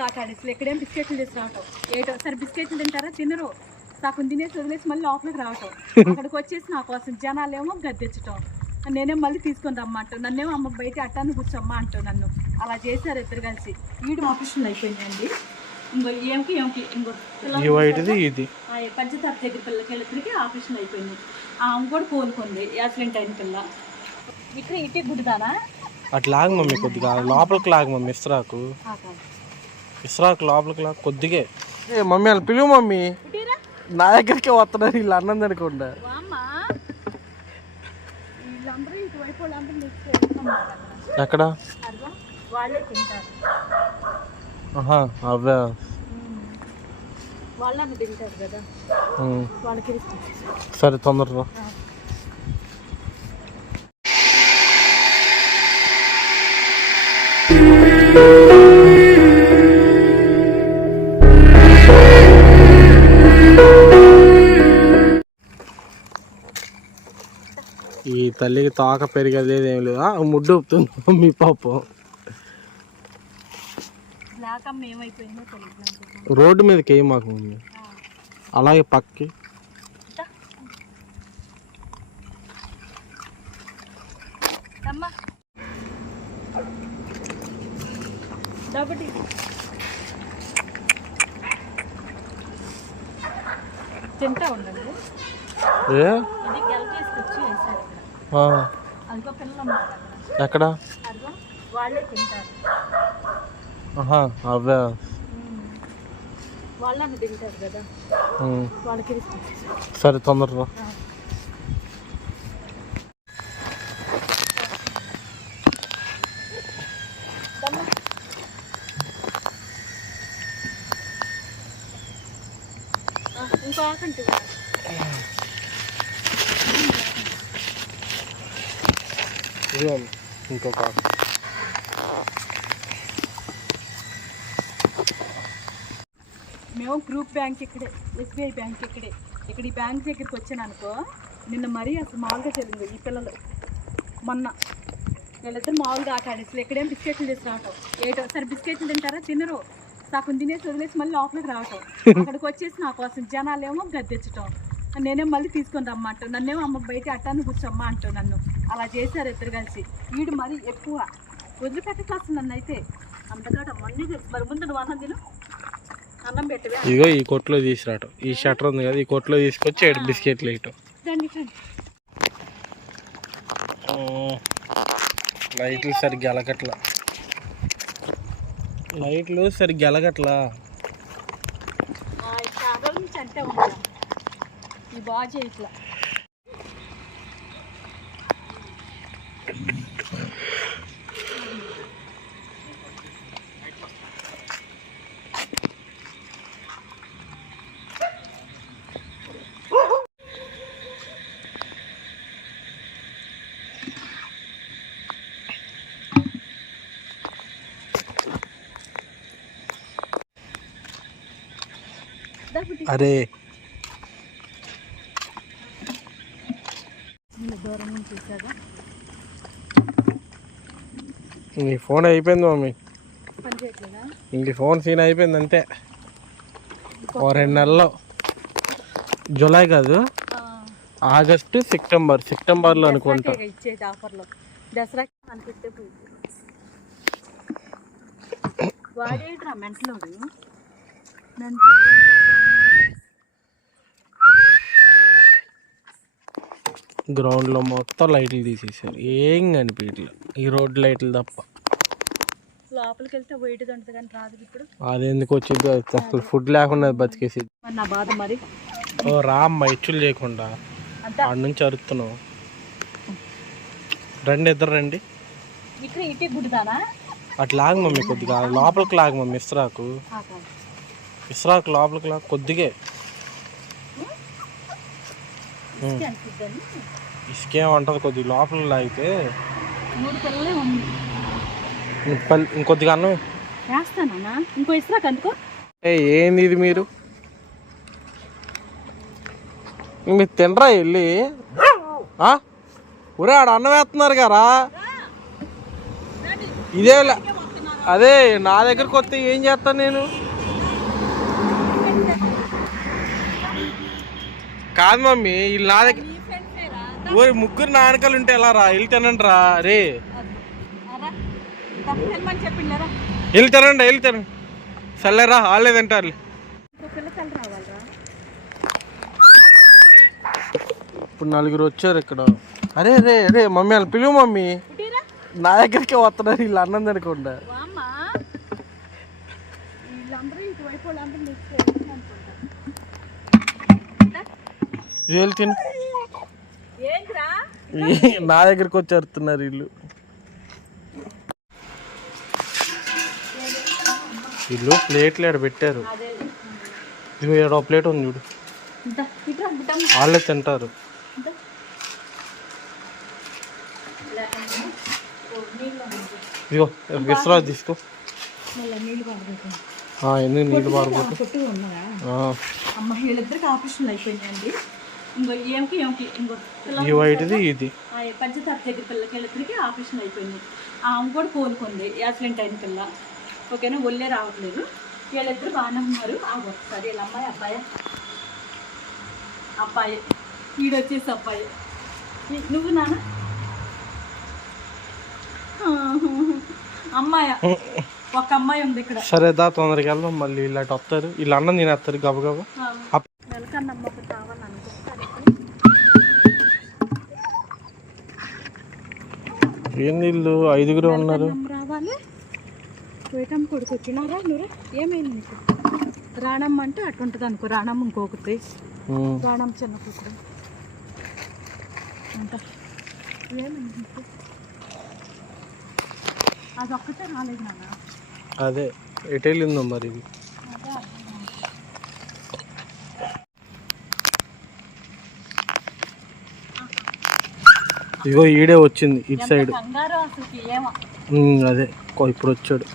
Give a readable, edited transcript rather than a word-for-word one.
మామూలుగా ఆటాడేసి ఇక్కడేం బిస్కెట్లు తీసి రావటం ఏటో సరే బిస్కెట్లు తింటారా తినరు సగం తినేసి వదిలేసి మళ్ళీ లోపలికి రావటం అక్కడికి వచ్చేసి నా కోసం జనాలేమో గద్దెచ్చటం నేనేం మళ్ళీ తీసుకొని రమ్మంటాను నన్నేమో అమ్మ బయట అట్టాన్ని కూర్చోమ్మా అంటావు నన్ను అలా చేశారు ఇద్దరు కలిసి వీడు ఆపరేషన్ అయిపోయిందండి ఇంకో ఏమికి ఇంకో పంచదార దగ్గర పిల్లలకి ఆపరేషన్ అయిపోయింది ఇంకోటి కోలుకుంది యాక్సిడెంట్ అయిన పిల్ల ఇక్కడ ఇటే గుడ్డుదానా అట్లా లాగు మమ్మీ కొద్దిగా లోపలికి లాగు మమ్మీ ఇస్రాకు లోపలికి లాగు కొద్దిగా మమ్మీ వాళ్ళు పిలువు మమ్మీ నా దగ్గరికి వస్తున్నారు వీళ్ళు అన్నం తినకుండా ఎక్కడ అవే సరే తొందరగా ఈ తల్లికి తోక పెరిగేది ఏం లేదా ముడ్డు ఉప్పుతుంది మీ పాపం రోడ్డు మీదకి ఏం మాకు మమ్మీ అలాగే పక్కకి తింటా ఉండండి ఎక్కడ వాళ్ళే తింటారు అవే వాళ్ళని తింటారు కదా వాళ్ళకి సరే తొందరగా ఇంకో ఆకంటే ఇంకొక మేము గ్రూప్ బ్యాంక్ ఇక్కడే ఎస్బీఐ బ్యాంక్ ఇక్కడే ఇక్కడ ఈ బ్యాంక్ దగ్గరికి వచ్చాను అనుకో నిన్న మరీ అసలు మామూలుగా జరిగింది ఈ పిల్లలు మొన్న వీళ్ళిద్దరు మామూలుగా ఆటాడేసి ఇక్కడేం బిస్కెట్లు తీసి రావటం ఏటో సరే బిస్కెట్లు తింటారా తినరు సగం తినేసి వదిలేసి మళ్ళీ లోపలికి రావటం అక్కడికి వచ్చేసి నా కోసం జనాలేమో గద్దెచ్చటం నేనేం మళ్ళీ తీసుకొని రమ్మంటాను నన్నేమో అమ్మ బయట అట్టాన్ని కూర్చోమ్మా అంటావు నన్ను అలా చేశారు ఇద్దరు కలిసి వీడు మరీ ఎక్కువ వదిలిపెట్టకాల్సింది నన్ను అయితే అంతగా మళ్ళీ మరి ముందు నువ్వు అన్నం తిను అన్నం పెట్టవే ఇదిగో ఈ కొట్లో తీసుకురావటం ఈ షట్టర్ ఉంది కదా ఈ కొట్లో తీసుకొచ్చి బిస్కెట్లు వేయటం లైట్లు సరిగ్గా ఎలగట్లా అంటే ఉంటా ఈ బాగా చేయట్లా అరే నీ ఫోన్ అయిపోయింది మమ్మీ ఇంక ఫోన్ సీన్ అయిపోయింది అంతే ఓ 2 నెలల్లో జూలై కాదు ఆగస్టు సెప్టెంబర్లో అనుకుంటా ఇచ్చేది ఆఫర్లో దసరా అనిపిస్తే వాడేట్రా మెంటలోడు గ్రౌండ్లో మొత్తం లైట్లు తీసేసారు ఏం కనిపించట్లేదు ఈ రోడ్ లైట్లు తప్ప లోపలికి వెళ్తే వెయిట్ ఉంటుంది కానీ రాదు ఇప్పుడు అది ఎందుకు వచ్చింది అసలు ఫుడ్ లేకుండా బతికేసి నా బాధ మరి ఓ రా అమ్మ ఇచ్చులు చేయకుండా ఆడ నుంచి అరుతున్నావు రండి ఇద్దరు రండి ఇక్కడ ఇటే గుడ్డుదానా అట్లా లాగు మమ్మీ కొద్దిగా లోపలికి లాగు మమ్మీ ఇస్రాకు లోపలికి లాగు కొద్దిగా ఇసుకేం అంటది కొద్దిగా లోపలికి లాగితే ఇంకొద్దిగా అన్నం వేస్తానా ఇంకో ఇస్రాకు అందుకో ఏంది ఇది మీరు తినరా వెళ్ళి ఒరే ఆడ అన్నం వేస్తున్నారు కదా ఇదే అదే నా దగ్గరకు వస్తే ఏం చేస్తాను నేను? కాదు మమ్మీ వీళ్ళు నా దగ్గర నీ ఫ్రెండ్సేరా? ఓరి ముగ్గురు నాన్నకాలు ఉంటే ఎలా రా? వెళ్ళి తినండి రా రే. తినమని చెప్పిండారా? వెళ్ళి తినండి వెళ్ళి తినండి. సర్లేరా వాళ్ళే తింటారు. పిల్లకాయలు రావాలరా? ఇప్పుడు నలుగురు వచ్చారు ఇక్కడ. అరే రే రే మమ్మీ వాళ్ళు పిలువు మమ్మీ. పుట్టిరా? నా దగ్గరికి వస్తున్నారు వీళ్ళు అన్నం తినకుండా. వామ్మా, వీళ్ళందరూ ఇటువైపు వాళ్ళందరూ నెక్స్ట్ అనుకుంటా. వీళ్ళు తిను. ఏంట్రా? నా దగ్గరికి వచ్చి అరుతున్నారు వీళ్ళు. వీళ్ళు ప్లేట్లు ఇక్కడ పెట్టారు. అదే ఇదిగో ఇక్కడ ఒక ప్లేట్ ఉంది చూడు. ఇంత ఇట్రా బుట్టమ్మ. వాళ్ళే తింటారు. ఇంత ఇదిగో విశ్రాంతి తీసుకో. మళ్ళీ నీళ్ళు పడబోతుంది. ఎందుకు నీళ్ళు పారిపోతుంది? కొట్టుగా ఉన్నాయా? అమ్మ వీళ్ళిద్దరికి ఆపరేషన్లు అయిపోయినాయండి. ఇంకో ఏమికి ఇంకో ఈ వైట్ది ఇది పంచదార దగ్గర పిల్లకి వీళ్ళిద్దరికి ఆపరేషన్ అయిపోయింది. ఆమె కూడా కోలుకుంది యాక్సిడెంట్ అయిన పిల్ల. ఓకేనా, ఒళ్ళే రావట్లేదు. వీళ్ళిద్దరు బాగానే ఉన్నారు. ఒకసారి వీళ్ళ అమ్మాయి అబ్బాయి ఈడొచ్చేసి అబ్బాయి. నువ్వు నాన్న అమ్మాయి, ఒక అమ్మాయి ఉంది ఇక్కడ. సరే దా తొందరగా వెళ్దాం. మళ్ళీ ఇలాంటి వస్తారు వీళ్ళు అన్నం తినేస్తారు గబగబా. వెనకన్నమ్మ ఒకటి కావాలనుకుంటారు. ఏంది వీళ్ళు 5గురు ఉన్నారు. రావాలి వేటమ్మ కొడుకు వచ్చినారా? నువ్వు ఏమైంది నీకు? రాణమ్మ అంటే అటు ఉంటుంది అనుకో. రాణమ్మ ఇంకొకటి, రాణమ్మ చిన్న కూతురు అంట. ఏమైంది నీకు? అది ఒక్కటే రాలేదు నాన్న. అదే ఎటు వెళ్ళిందో మరి ఇది. ఇగో ఈడే వచ్చింది ఇటు సైడ్. కంగారు అసలు ఏమో. అదే ఇప్పుడు వచ్చాడు.